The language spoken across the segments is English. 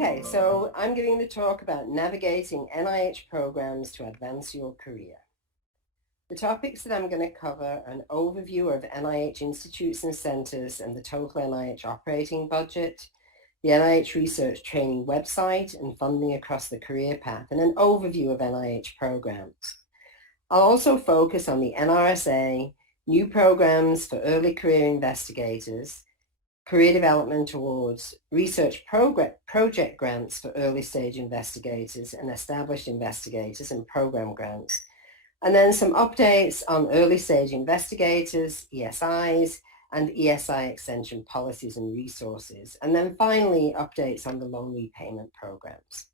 Okay, so I'm giving the talk about navigating NIH programs to advance your career. The topics that I'm going to cover are an overview of NIH institutes and centers and the total NIH operating budget, the NIH research training website and funding across the career path, and an overview of NIH programs. I'll also focus on the NRSA, new programs for early career investigators, career development awards, research project grants for early stage investigators and established investigators, and program grants. And then some updates on early stage investigators, ESIs, and ESI Extension policies and resources. And then finally, updates on the loan repayment programs.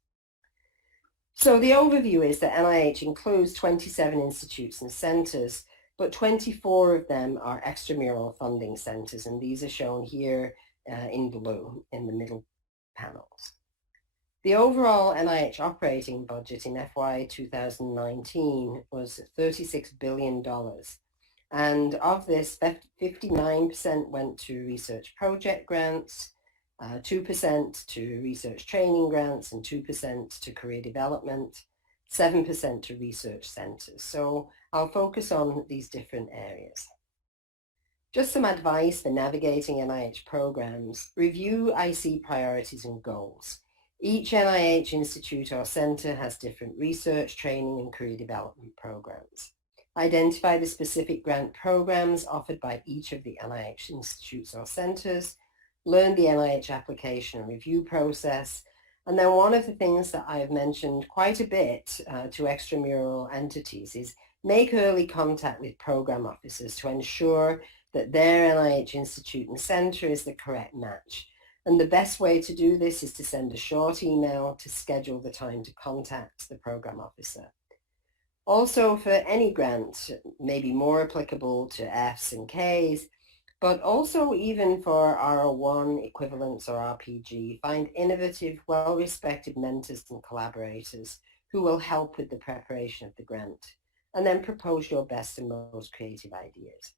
So the overview is that NIH includes 27 institutes and centers, but 24 of them are extramural funding centers, and these are shown here in blue in the middle panels. The overall NIH operating budget in FY 2019 was $36 billion, and of this, 59% went to research project grants, 2% to research training grants, and 2% to career development, 7% to research centers. So I'll focus on these different areas. Just some advice for navigating NIH programs. Review IC priorities and goals. Each NIH institute or center has different research, training, and career development programs. Identify the specific grant programs offered by each of the NIH institutes or centers. Learn the NIH application and review process. And then one of the things that I've mentioned quite a bit to extramural entities is make early contact with program officers to ensure that their NIH institute and center is the correct match. And the best way to do this is to send a short email to schedule the time to contact the program officer. Also, for any grant, maybe more applicable to Fs and Ks, but also even for R01 equivalents or RPG, find innovative, well-respected mentors and collaborators who will help with the preparation of the grant, and then propose your best and most creative ideas.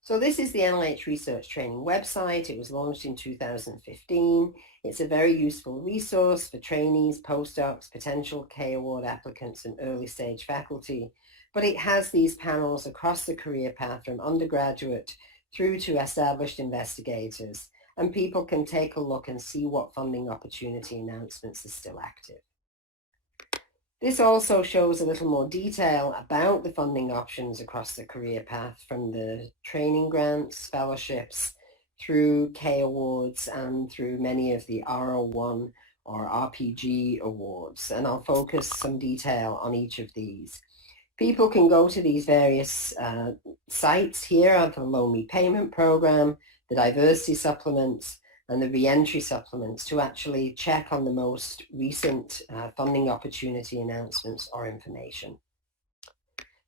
So this is the NIH Research Training website. It was launched in 2015. It's a very useful resource for trainees, postdocs, potential K Award applicants, and early stage faculty. But it has these panels across the career path from undergraduate through to established investigators, and people can take a look and see what funding opportunity announcements are still active. This also shows a little more detail about the funding options across the career path, from the training grants, fellowships, through K awards, and through many of the R01 or RPG awards. And I'll focus some detail on each of these. People can go to these various sites here of the Loan Repayment Program, the diversity supplements, and the reentry supplements to actually check on the most recent funding opportunity announcements or information.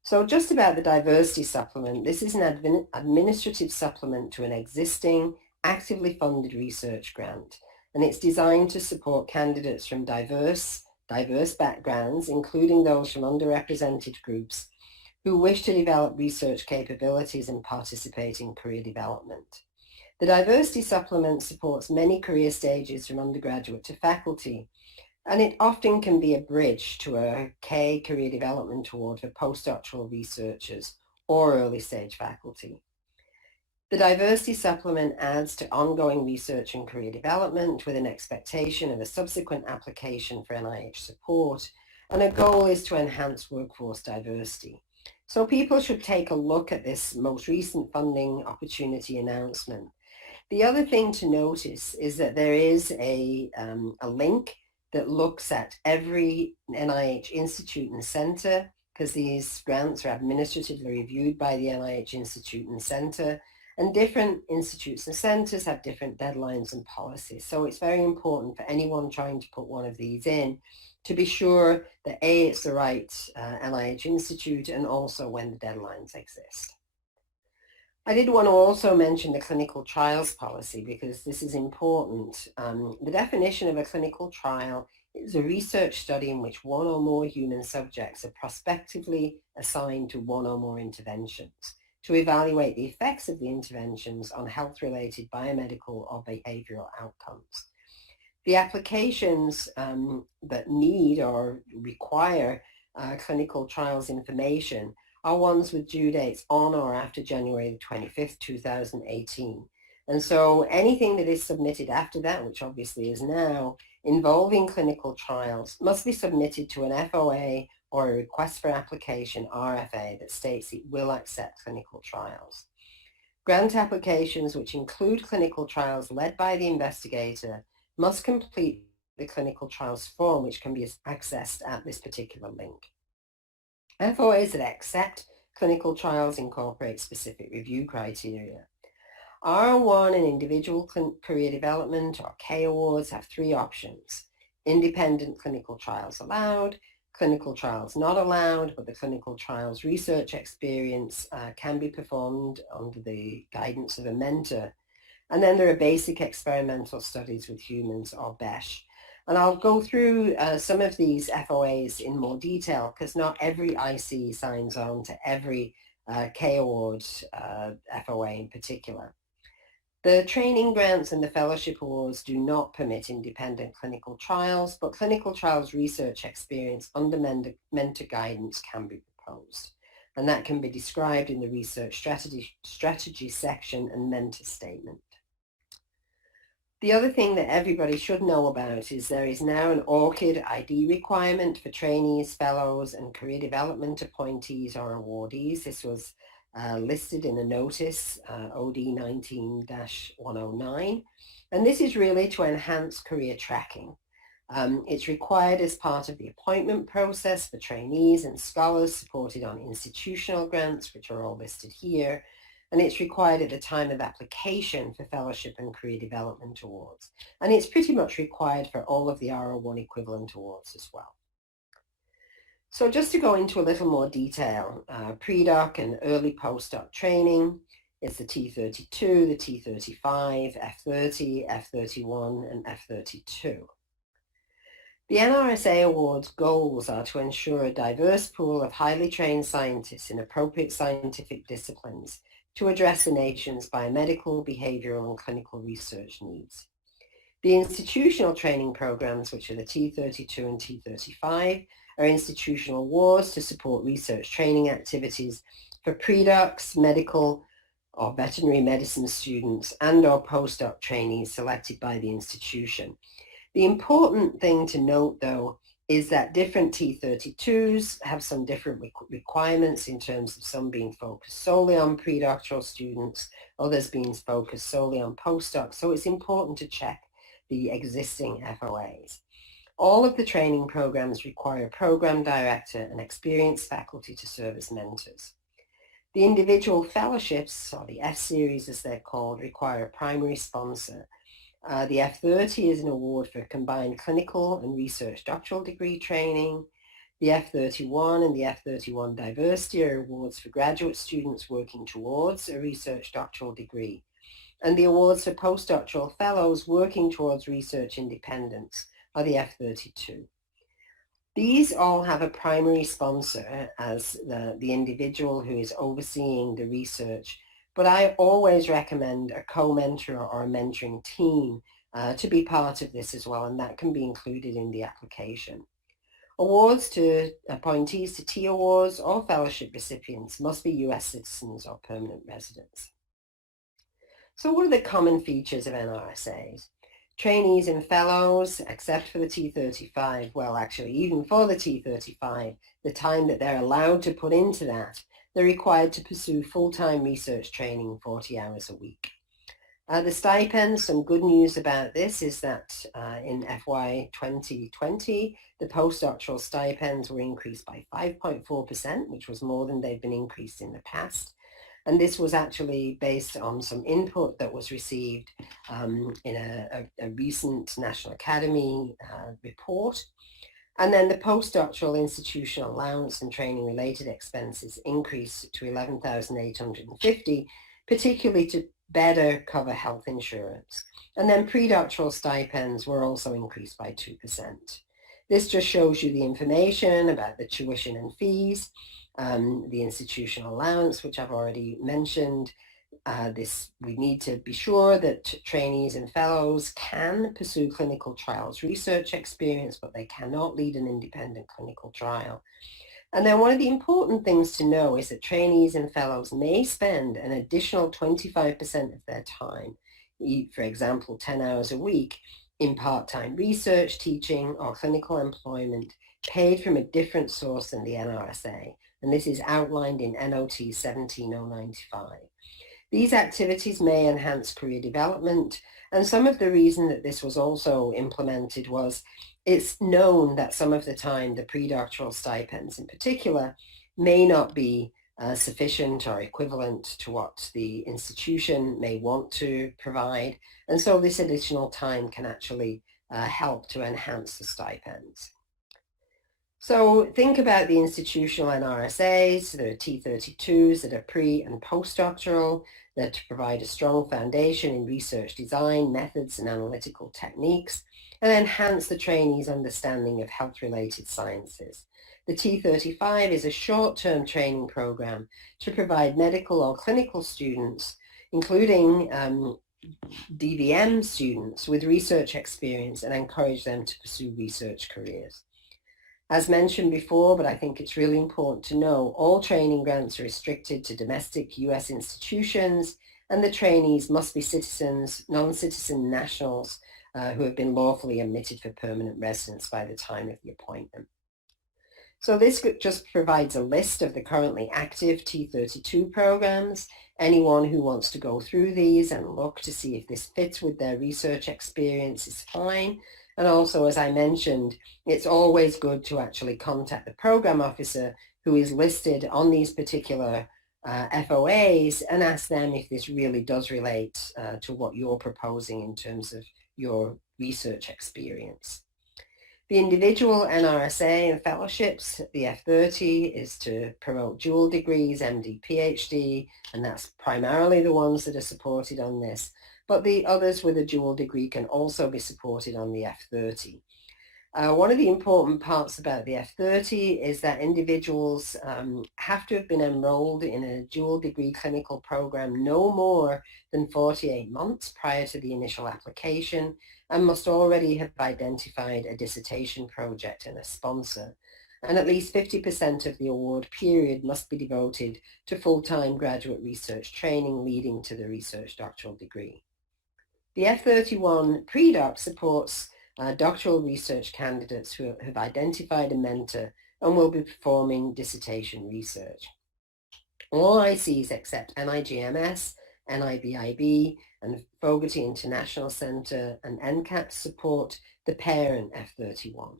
So just about the diversity supplement, this is an administrative supplement to an existing actively funded research grant, and it's designed to support candidates from diverse backgrounds, including those from underrepresented groups who wish to develop research capabilities and participate in career development. The diversity supplement supports many career stages from undergraduate to faculty, and it often can be a bridge to a K career development award for postdoctoral researchers or early stage faculty. The diversity supplement adds to ongoing research and career development with an expectation of a subsequent application for NIH support, and a goal is to enhance workforce diversity. So people should take a look at this most recent funding opportunity announcement. The other thing to notice is that there is a link that looks at every NIH institute and center, because these grants are administratively reviewed by the NIH institute and center, and different institutes and centers have different deadlines and policies. So it's very important for anyone trying to put one of these in to be sure that A, it's the right NIH institute, and also when the deadlines exist. I did want to also mention the clinical trials policy because this is important. The definition of a clinical trial is a research study in which one or more human subjects are prospectively assigned to one or more interventions to evaluate the effects of the interventions on health-related biomedical or behavioral outcomes. The applications that need or require clinical trials information are ones with due dates on or after January the 25th, 2018. And so anything that is submitted after that, which obviously is now, involving clinical trials must be submitted to an FOA or a request for application, RFA, that states it will accept clinical trials. Grant applications which include clinical trials led by the investigator must complete the clinical trials form, which can be accessed at this particular link. FOAs that accept clinical trials incorporate specific review criteria. R1 and individual career development, or K awards, have three options: independent clinical trials allowed, clinical trials not allowed, but the clinical trials research experience can be performed under the guidance of a mentor. And then there are basic experimental studies with humans, or BESH. And I'll go through some of these FOAs in more detail, because not every IC signs on to every K award FOA in particular. The training grants and the fellowship awards do not permit independent clinical trials, but clinical trials research experience under mentor guidance can be proposed. And that can be described in the research strategy section and mentor statement. The other thing that everybody should know about is there is now an Orcid ID requirement for trainees, fellows, and career development appointees or awardees. This was listed in a notice, OD 19-109. And this is really to enhance career tracking. It's required as part of the appointment process for trainees and scholars supported on institutional grants, which are all listed here. And it's required at the time of application for fellowship and career development awards. And it's pretty much required for all of the R01 equivalent awards as well. So just to go into a little more detail, pre-doc and early postdoc training is the T32, the T35, F30, F31, and F32. The NRSA Awards goals are to ensure a diverse pool of highly trained scientists in appropriate scientific disciplines to address the nation's biomedical, behavioral, and clinical research needs. The institutional training programs, which are the T32 and T35, are institutional awards to support research training activities for pre-docs, medical or veterinary medicine students, and or postdoc trainees selected by the institution. The important thing to note, though, is that different T32s have some different requirements in terms of some being focused solely on predoctoral students, others being focused solely on postdocs. So it's important to check the existing FOAs. All of the training programs require a program director and experienced faculty to serve as mentors. The individual fellowships, or the F-series as they're called, require a primary sponsor. The F30 is an award for combined clinical and research doctoral degree training. The F31 and the F31 diversity are awards for graduate students working towards a research doctoral degree. And the awards for postdoctoral fellows working towards research independence are the F32. These all have a primary sponsor as the individual who is overseeing the research, but I always recommend a co-mentor or a mentoring team to be part of this as well, and that can be included in the application. Awards to appointees to T awards or fellowship recipients must be US citizens or permanent residents. So what are the common features of NRSAs? Trainees and fellows, except for the T35, well, actually, even for the T35, the time that they're allowed to put into that, they're required to pursue full-time research training 40 hours a week. The stipends, some good news about this is that in FY 2020, the postdoctoral stipends were increased by 5.4%, which was more than they've been increased in the past. And this was actually based on some input that was received in a recent National Academy report. And then the postdoctoral institutional allowance and training related expenses increased to $11,850, particularly to better cover health insurance. And then predoctoral stipends were also increased by 2%. This just shows you the information about the tuition and fees, the institutional allowance, which I've already mentioned, we need to be sure that trainees and fellows can pursue clinical trials research experience, but they cannot lead an independent clinical trial. And then one of the important things to know is that trainees and fellows may spend an additional 25% of their time, for example, 10 hours a week, in part-time research, teaching, or clinical employment, paid from a different source than the NRSA. And this is outlined in NOT 17095. These activities may enhance career development, and some of the reason that this was also implemented was it's known that some of the time the predoctoral stipends in particular may not be sufficient or equivalent to what the institution may want to provide, and so this additional time can actually help to enhance the stipends. So think about the institutional NRSAs. There are T32s that are pre- and postdoctoral that provide a strong foundation in research design, methods, and analytical techniques, and enhance the trainees' understanding of health-related sciences. The T35 is a short-term training program to provide medical or clinical students, including DVM students, with research experience and encourage them to pursue research careers. As mentioned before, but I think it's really important to know, all training grants are restricted to domestic US institutions, and the trainees must be citizens, non-citizen nationals who have been lawfully admitted for permanent residence by the time of the appointment. So this just provides a list of the currently active T32 programs. Anyone who wants to go through these and look to see if this fits with their research experience is fine. And also, as I mentioned, it's always good to actually contact the program officer who is listed on these particular FOAs and ask them if this really does relate to what you're proposing in terms of your research experience. The individual NRSA and fellowships, the F30 is to promote dual degrees, MD, PhD, and that's primarily the ones that are supported on this. But the others with a dual degree can also be supported on the F30. One of the important parts about the F30 is that individuals have to have been enrolled in a dual degree clinical program no more than 48 months prior to the initial application and must already have identified a dissertation project and a sponsor. And at least 50% of the award period must be devoted to full-time graduate research training leading to the research doctoral degree. The F31 pre-doc supports doctoral research candidates who have identified a mentor and will be performing dissertation research. All ICs except NIGMS, NIBIB, and Fogarty International Center and NCAT support the parent F31.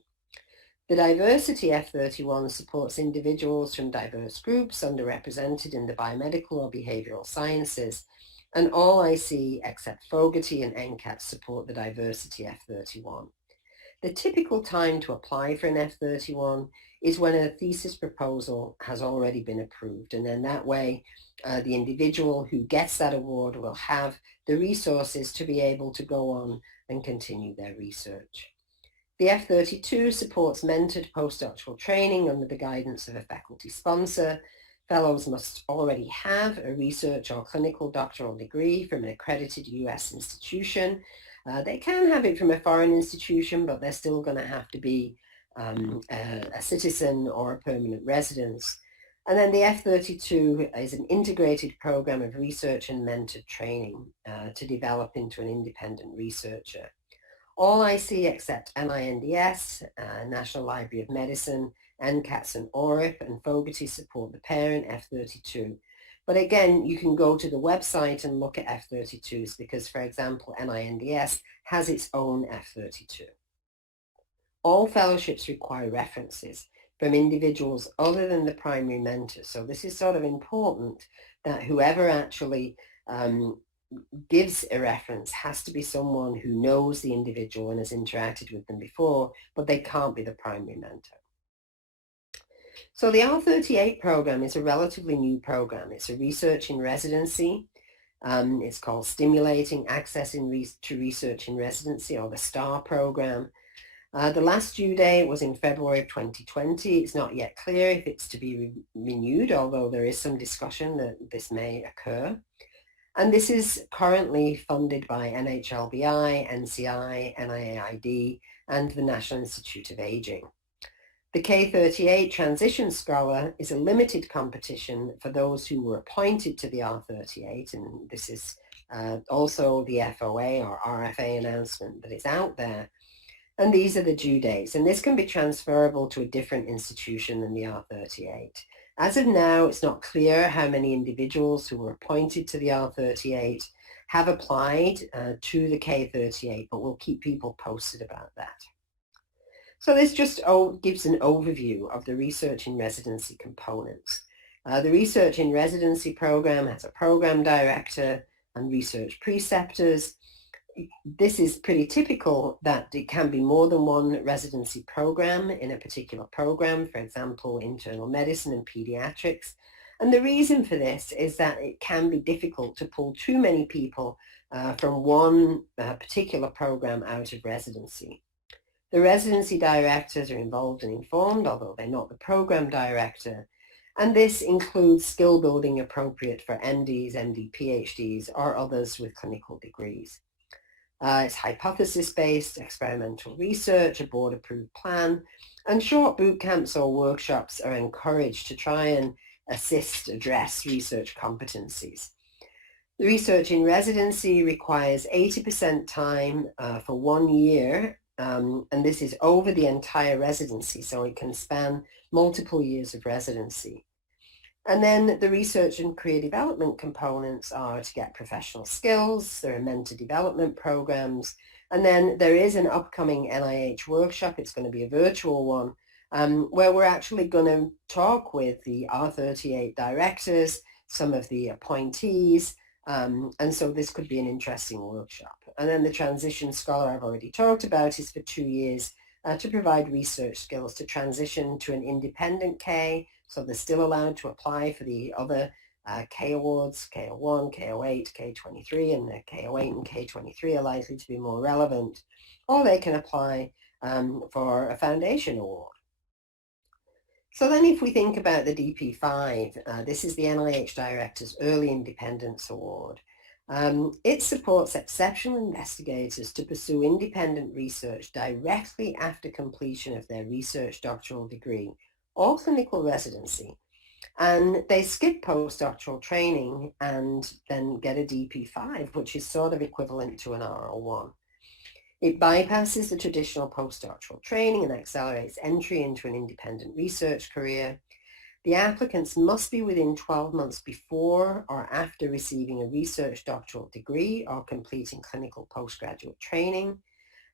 The Diversity F31 supports individuals from diverse groups underrepresented in the biomedical or behavioral sciences, and all IC except Fogarty and NCAT support the Diversity F31. The typical time to apply for an F31 is when a thesis proposal has already been approved, and then that way the individual who gets that award will have the resources to be able to go on and continue their research. The F32 supports mentored postdoctoral training under the guidance of a faculty sponsor. Fellows must already have a research or clinical doctoral degree from an accredited US institution. They can have it from a foreign institution, but they're still going to have to be a citizen or a permanent resident. And then the F32 is an integrated program of research and mentored training to develop into an independent researcher. All IC except NINDS, National Library of Medicine, NCATS and ORIP, and Fogarty support the parent F32. But again, you can go to the website and look at F32s because, for example, NINDS has its own F32. All fellowships require references from individuals other than the primary mentor. So this is sort of important that whoever actually gives a reference has to be someone who knows the individual and has interacted with them before, but they can't be the primary mentor. So the R38 program is a relatively new program. It's a research in residency. It's called Stimulating Access to Research in Residency, or the STAR program. The last due date was in February of 2020. It's not yet clear if it's to be renewed, although there is some discussion that this may occur. And this is currently funded by NHLBI, NCI, NIAID, and the National Institute of Aging. The K38 Transition Scholar is a limited competition for those who were appointed to the R38, and this is also the FOA or RFA announcement that is out there. And these are the due dates, and this can be transferable to a different institution than the R38. As of now, it's not clear how many individuals who were appointed to the R38 have applied to the K38, but we'll keep people posted about that. So this just gives an overview of the research in residency components. The research in residency program has a program director and research preceptors. This is pretty typical that it can be more than one residency program in a particular program, for example, internal medicine and pediatrics. And the reason for this is that it can be difficult to pull too many people from one particular program out of residency. The residency directors are involved and informed, although they're not the program director. And this includes skill building appropriate for MDs, MD PhDs, or others with clinical degrees. It's hypothesis-based, experimental research, a board-approved plan, and short boot camps or workshops are encouraged to try and address research competencies. The research in residency requires 80% time for 1 year, and this is over the entire residency, so it can span multiple years of residency. And then the research and career development components are to get professional skills, there are mentor development programs, and then there is an upcoming NIH workshop. It's going to be a virtual one where we're actually going to talk with the R38 directors, some of the appointees, and so this could be an interesting workshop. And then the transition scholar I've already talked about is for 2 years to provide research skills to transition to an independent K. So they're still allowed to apply for the other K awards, K01, K08, K23, and the K08 and K23 are likely to be more relevant. Or they can apply for a foundation award. So then if we think about the DP5, this is the NIH Director's Early Independence Award. It supports exceptional investigators to pursue independent research directly after completion of their research doctoral degree or clinical residency. And they skip postdoctoral training and then get a DP5, which is sort of equivalent to an R01. It bypasses the traditional postdoctoral training and accelerates entry into an independent research career. The applicants must be within 12 months before or after receiving a research doctoral degree or completing clinical postgraduate training.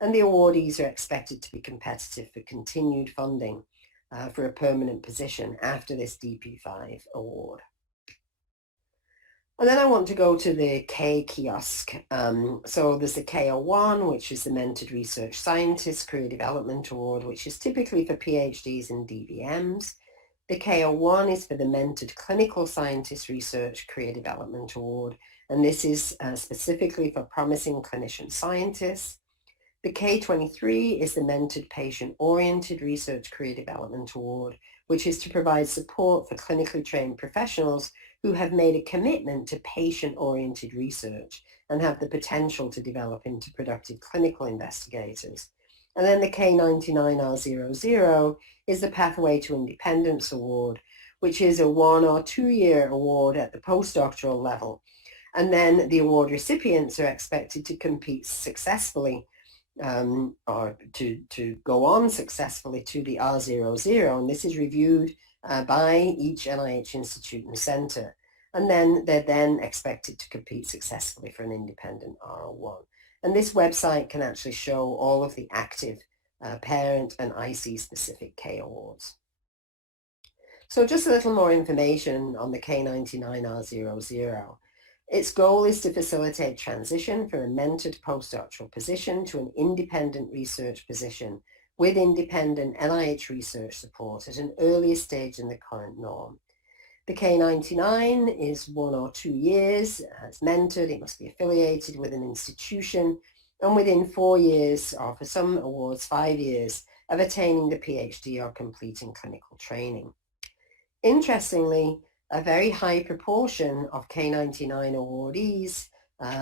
And the awardees are expected to be competitive for continued funding for a permanent position after this DP5 award. And then I want to go to the K kiosk. So there's the K01, which is the Mentored Research Scientist Career Development Award, which is typically for PhDs and DVMs. The K01 is for the Mentored Clinical Scientist Research Career Development Award, and this is specifically for promising clinician scientists. The K23 is the Mentored Patient-Oriented Research Career Development Award, which is to provide support for clinically trained professionals who have made a commitment to patient-oriented research and have the potential to develop into productive clinical investigators. And then the K99R00 is the Pathway to Independence Award, which is a 1 or 2 year award at the postdoctoral level. And then the award recipients are expected to compete successfully or to go on successfully to the R00, and this is reviewed by each NIH institute and center, and then they're then expected to compete successfully for an independent R01. And this website can actually show all of the active parent and IC specific K awards. So just a little more information on the K99R00. Its goal is to facilitate transition from a mentored postdoctoral position to an independent research position with independent NIH research support at an earlier stage than the current norm. The K99 is 1 or 2 years. As mentored, it must be affiliated with an institution and within 4 years, or for some awards 5 years, of attaining the PhD or completing clinical training. Interestingly, a very high proportion of K99 awardees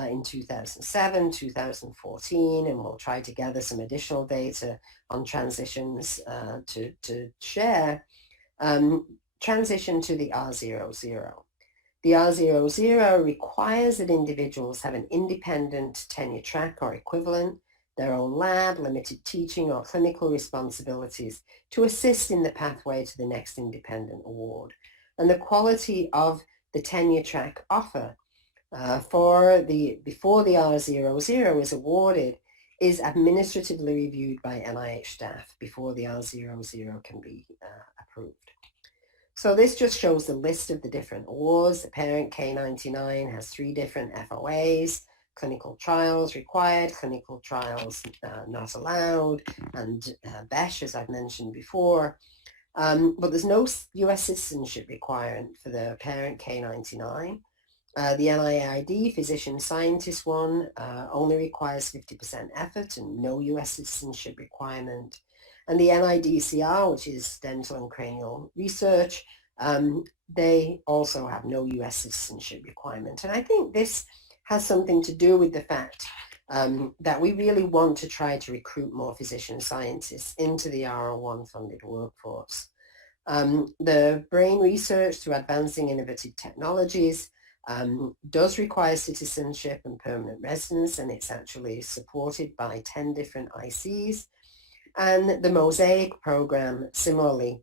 in 2007, 2014, and we'll try to gather some additional data on transitions to share, transition to the R00. The R00 requires that individuals have an independent tenure track or equivalent, their own lab, limited teaching or clinical responsibilities to assist in the pathway to the next independent award. And the quality of the tenure track offer before the R00 is awarded is administratively reviewed by NIH staff before the R00 can be approved. So this just shows the list of the different awards. The parent K99 has 3 different FOAs: clinical trials required, clinical trials not allowed, and BESH, as I've mentioned before. But there's no US citizenship requirement for the parent K99. The NIAID physician scientist one only requires 50% effort and no US citizenship requirement. And the NIDCR, which is dental and cranial research, they also have no US citizenship requirement. And I think this has something to do with the fact that we really want to try to recruit more physician scientists into the R01 funded workforce. The brain research through advancing innovative technologies does require citizenship and permanent residence, and it's actually supported by 10 different ICs. And the Mosaic program similarly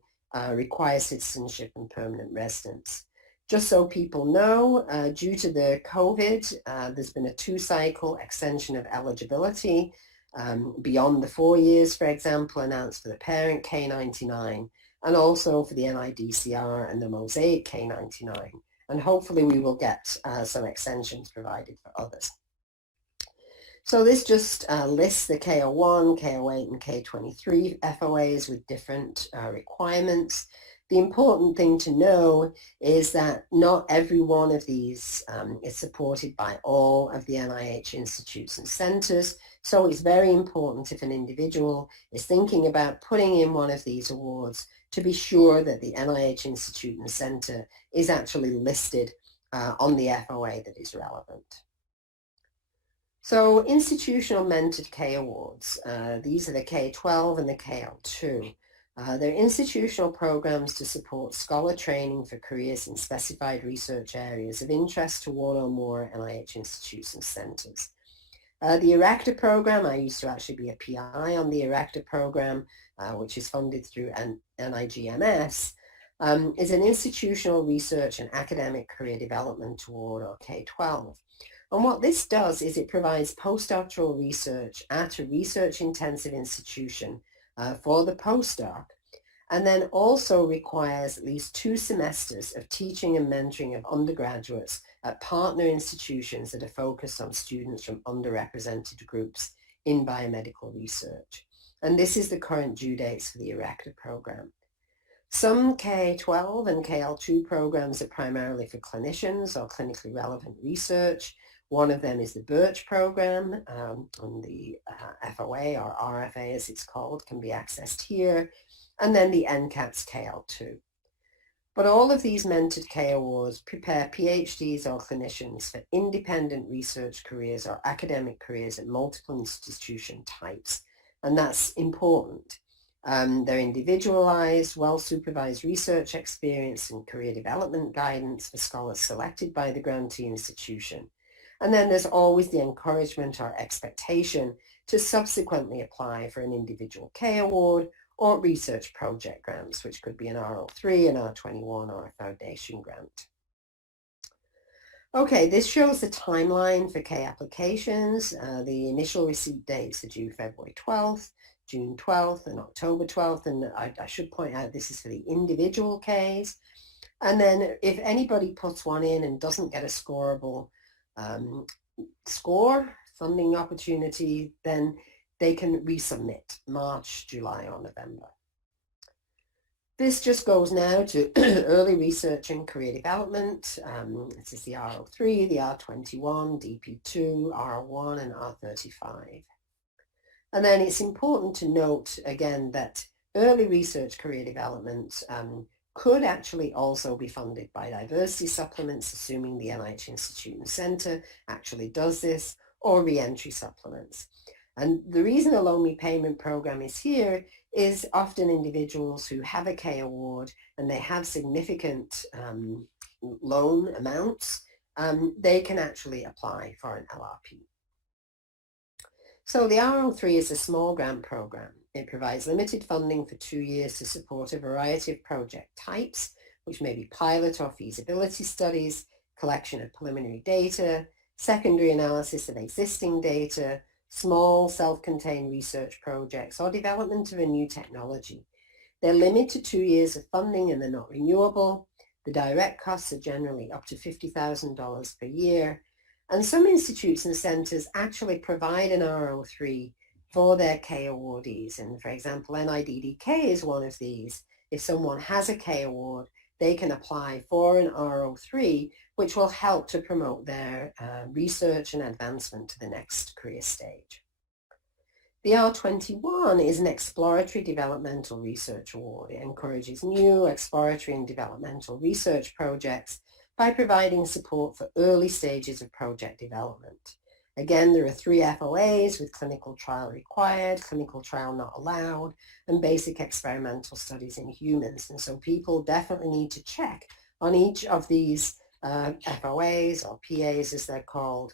requires citizenship and permanent residence. Just so people know, due to the COVID, there's been a 2-cycle extension of eligibility beyond the 4 years, for example, announced for the parent K99 and also for the NIDCR and the Mosaic K99. And hopefully we will get some extensions provided for others. So this just lists the K01, K08, and K23 FOAs with different requirements. The important thing to know is that not every one of these is supported by all of the NIH institutes and centers. So it's very important if an individual is thinking about putting in one of these awards to be sure that the NIH institute and center is actually listed on the FOA that is relevant. So institutional mentored K awards, these are the K12 and the KL2. They're institutional programs to support scholar training for careers in specified research areas of interest to one or more NIH institutes and centers. The Erector Program, I used to actually be a PI on the Erector Program, which is funded through NIGMS, is an institutional research and academic career development award, or K12. And what this does is it provides postdoctoral research at a research-intensive institution for the postdoc, and then also requires at least 2 semesters of teaching and mentoring of undergraduates at partner institutions that are focused on students from underrepresented groups in biomedical research. And this is the current due dates for the Erector Program. Some K12 and KL2 programs are primarily for clinicians or clinically relevant research. One of them is the Birch Program, and the FOA, or RFA as it's called, can be accessed here, and then the NCATS KL2. But all of these mentored K awards prepare PhDs or clinicians for independent research careers or academic careers at multiple institution types, and that's important. They're individualized, well-supervised research experience and career development guidance for scholars selected by the grantee institution. And then there's always the encouragement or expectation to subsequently apply for an individual K award or research project grants, which could be an R03, an R21, or a foundation grant. Okay, this shows the timeline for K applications. The initial receipt dates are due February 12th, June 12th, and October 12th. And I should point out this is for the individual Ks. And then if anybody puts one in and doesn't get a scoreable funding opportunity, then they can resubmit March, July, or November. This just goes now to early research and career development. This is the R03, the R21, DP2, R1, and R35. And then it's important to note again that early research career development could actually also be funded by diversity supplements, assuming the NIH Institute and Centre actually does this, or re-entry supplements. And the reason a loan repayment program is here is often individuals who have a K award and they have significant loan amounts, they can actually apply for an LRP. So the R03 is a small grant program. It provides limited funding for 2 years to support a variety of project types, which may be pilot or feasibility studies, collection of preliminary data, secondary analysis of existing data, small self-contained research projects, or development of a new technology. They're limited to 2 years of funding and they're not renewable. The direct costs are generally up to $50,000 per year. And some institutes and centres actually provide an R03 for their K awardees. And for example, NIDDK is one of these. If someone has a K award, they can apply for an R03, which will help to promote their research and advancement to the next career stage. The R21 is an exploratory developmental research award. It encourages new exploratory and developmental research projects by providing support for early stages of project development. Again, there are 3 FOAs with clinical trial required, clinical trial not allowed, and basic experimental studies in humans. And so people definitely need to check on each of these FOAs or PAs as they're called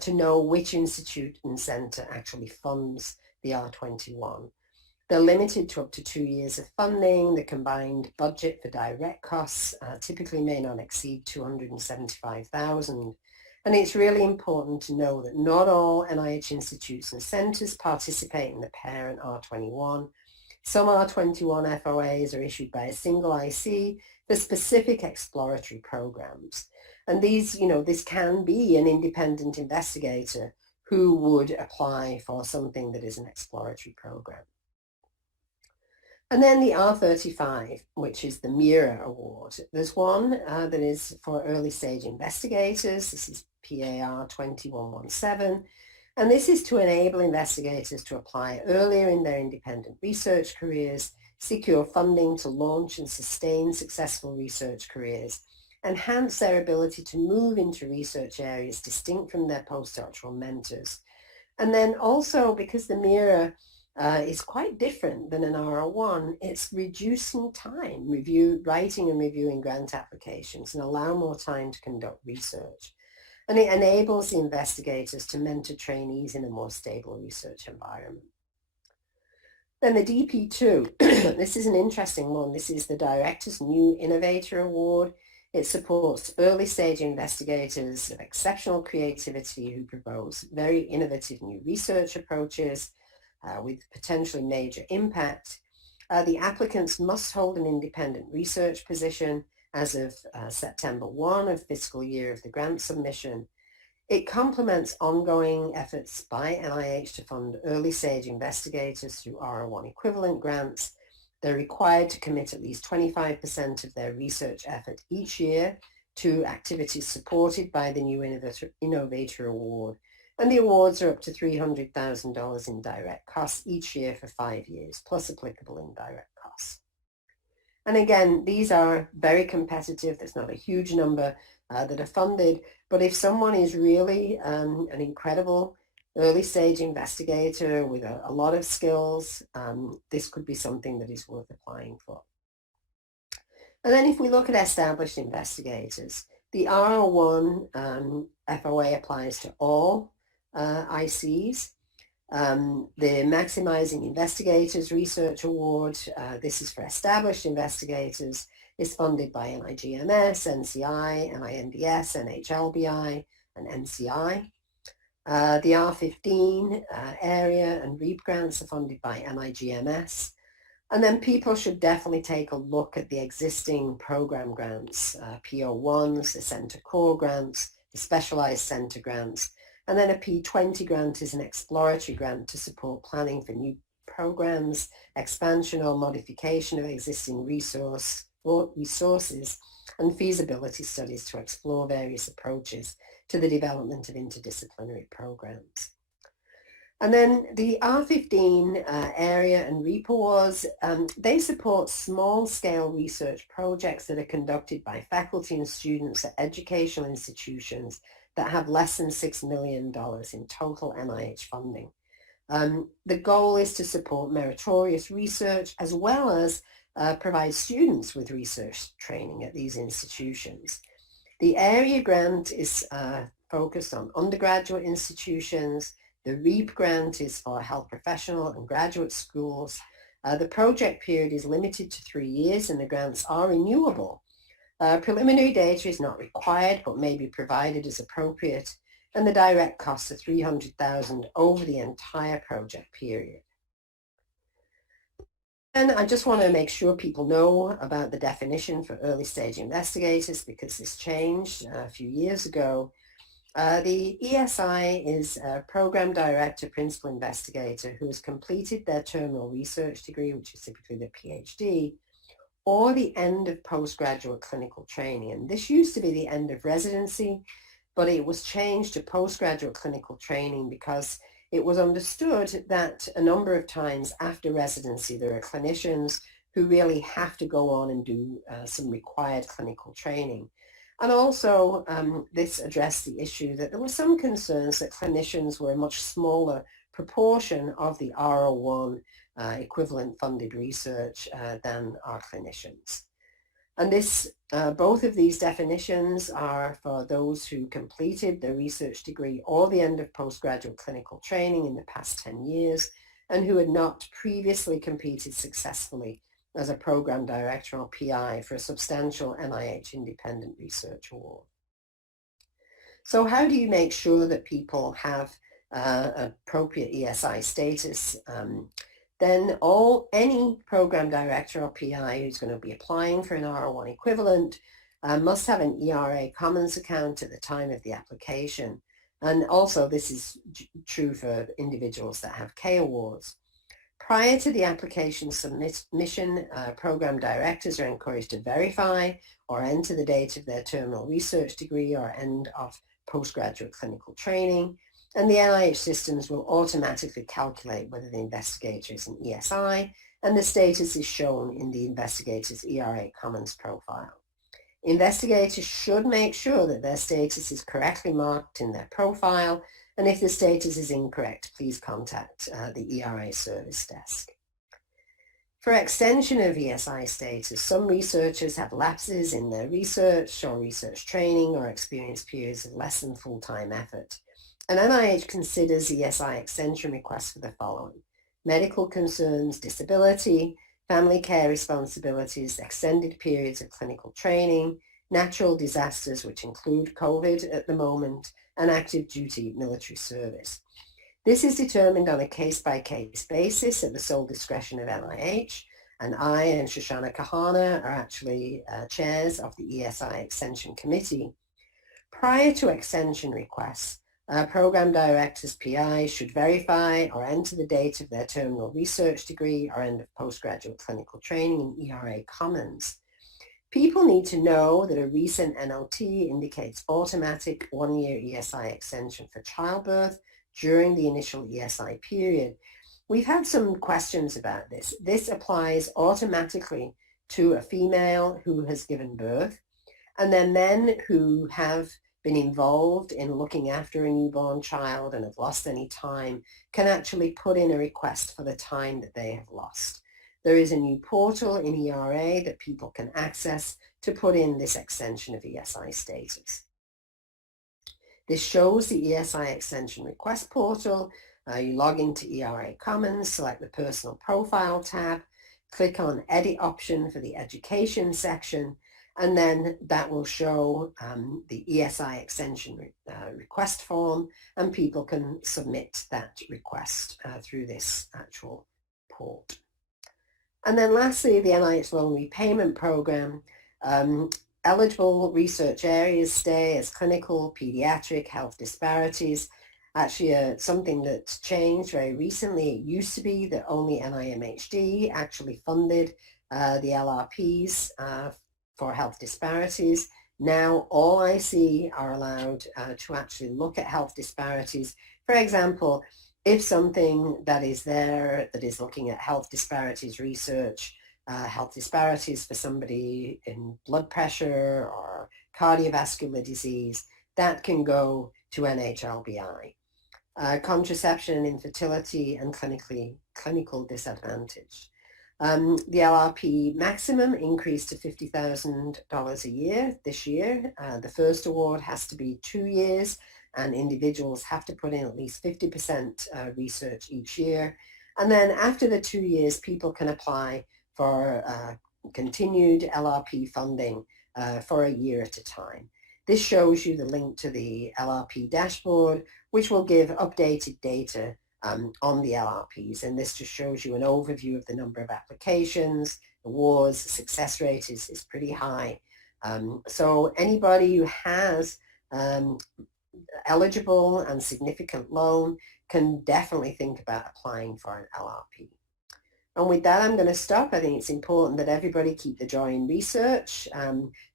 to know which institute and centre actually funds the R21. They're limited to up to 2 years of funding. The combined budget for direct costs typically may not exceed $275,000. And it's really important to know that not all NIH institutes and centres participate in the parent R21. Some R21 FOAs are issued by a single IC for specific exploratory programs. And these, this can be an independent investigator who would apply for something that is an exploratory program. And then the R35, which is the MIRA award. There's one that is for early stage investigators. This is PAR 2117. And this is to enable investigators to apply earlier in their independent research careers, secure funding to launch and sustain successful research careers, enhance their ability to move into research areas distinct from their postdoctoral mentors. And then also, because the MIRA is quite different than an R01, it's reducing time, writing and reviewing grant applications and allow more time to conduct research. And it enables the investigators to mentor trainees in a more stable research environment. Then the DP2, this is an interesting one. This is the Director's New Innovator Award. It supports early stage investigators of exceptional creativity who propose very innovative new research approaches with potentially major impact. The applicants must hold an independent research position as of September 1 of fiscal year of the grant submission. It complements ongoing efforts by NIH to fund early stage investigators through R01 equivalent grants. They're required to commit at least 25% of their research effort each year to activities supported by the New Innovator Award. And the awards are up to $300,000 in direct costs each year for 5 years, plus applicable indirect costs. And again, these are very competitive. There's not a huge number that are funded, but if someone is really an incredible early stage investigator with a lot of skills, this could be something that is worth applying for. And then if we look at established investigators, the R01 FOA applies to all ICs. The Maximizing Investigators Research Award, this is for established investigators, is funded by NIGMS, NCI, NINDS, NHLBI, and NCI. The R15 area and REAP grants are funded by NIGMS. And then people should definitely take a look at the existing program grants, P01s, the Center Core grants, the Specialized Center grants, and then a P20 grant is an exploratory grant to support planning for new programs, expansion or modification of existing resources, and feasibility studies to explore various approaches to the development of interdisciplinary programs. And then the R15 area and REAP awards, they support small-scale research projects that are conducted by faculty and students at educational institutions that have less than $6 million in total NIH funding. The goal is to support meritorious research as well as provide students with research training at these institutions. The area grant is focused on undergraduate institutions. The REAP grant is for health professional and graduate schools. The project period is limited to 3 years and the grants are renewable. Preliminary data is not required but may be provided as appropriate, and the direct costs are $300,000 over the entire project period. And I just want to make sure people know about the definition for early stage investigators because this changed a few years ago. The ESI is a program director, principal investigator who has completed their terminal research degree, which is typically the PhD, or the end of postgraduate clinical training. And this used to be the end of residency, but it was changed to postgraduate clinical training because it was understood that a number of times after residency, there are clinicians who really have to go on and do some required clinical training. And also, this addressed the issue that there were some concerns that clinicians were a much smaller proportion of the R01 equivalent funded research than our clinicians. And this, both of these definitions are for those who completed their research degree or the end of postgraduate clinical training in the past 10 years and who had not previously competed successfully as a program director or PI for a substantial NIH independent research award. So how do you make sure that people have appropriate ESI status? Then any program director or PI who's going to be applying for an R01 equivalent must have an ERA Commons account at the time of the application. And also this is true for individuals that have K awards. Prior to the application submission, program directors are encouraged to verify or enter the date of their terminal research degree or end of postgraduate clinical training, and the NIH systems will automatically calculate whether the investigator is an ESI, and the status is shown in the investigator's ERA Commons profile. Investigators should make sure that their status is correctly marked in their profile, and if the status is incorrect, please contact the ERA service desk. For extension of ESI status, some researchers have lapses in their research or research training or experience periods of less than full-time effort. And NIH considers ESI extension requests for the following: medical concerns, disability, family care responsibilities, extended periods of clinical training, natural disasters, which include COVID at the moment, and active duty military service. This is determined on a case-by-case basis at the sole discretion of NIH, and I and Shoshana Kahana are actually chairs of the ESI Extension Committee. Prior to extension requests, program directors, PI, should verify or enter the date of their terminal research degree or end of postgraduate clinical training in ERA Commons. People need to know that a recent NOT indicates automatic 1-year ESI extension for childbirth during the initial ESI period. We've had some questions about this. This applies automatically to a female who has given birth, and then men who have been involved in looking after a newborn child and have lost any time can actually put in a request for the time that they have lost. There is a new portal in ERA that people can access to put in this extension of ESI status. This shows the ESI extension request portal. You log into ERA Commons, select the Personal Profile tab, click on Edit option for the Education section, and then that will show the ESI extension request form, and people can submit that request through this actual port. And then lastly, the NIH Loan Repayment Program. Eligible research areas stay as clinical, pediatric, health disparities. Actually, something that's changed very recently. It used to be that only NIMHD actually funded the LRPs for health disparities. Now all IC are allowed to actually look at health disparities. For example, if something that is there that is looking at health disparities research, health disparities for somebody in blood pressure or cardiovascular disease, that can go to NHLBI. Contraception and infertility and clinical disadvantage. The LRP maximum increased to $50,000 a year this year. The first award has to be 2 years, and individuals have to put in at least 50% research each year. And then after the 2 years, people can apply for continued LRP funding for a year at a time. This shows you the link to the Lrp Dashboard, which will give updated data on the LRPs, and this just shows you an overview of the number of applications, awards. Success rate is pretty high. So anybody who has eligible and significant loan can definitely think about applying for an LRP. And with that, I'm going to stop. I think it's important that everybody keep the joy in research.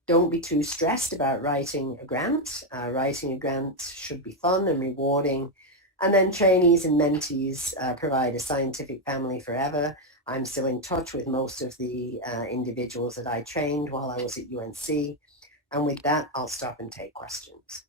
Don't be too stressed about writing a grant. Writing a grant should be fun and rewarding. And then trainees and mentees provide a scientific family forever. I'm still in touch with most of the individuals that I trained while I was at UNC. And with that, I'll stop and take questions.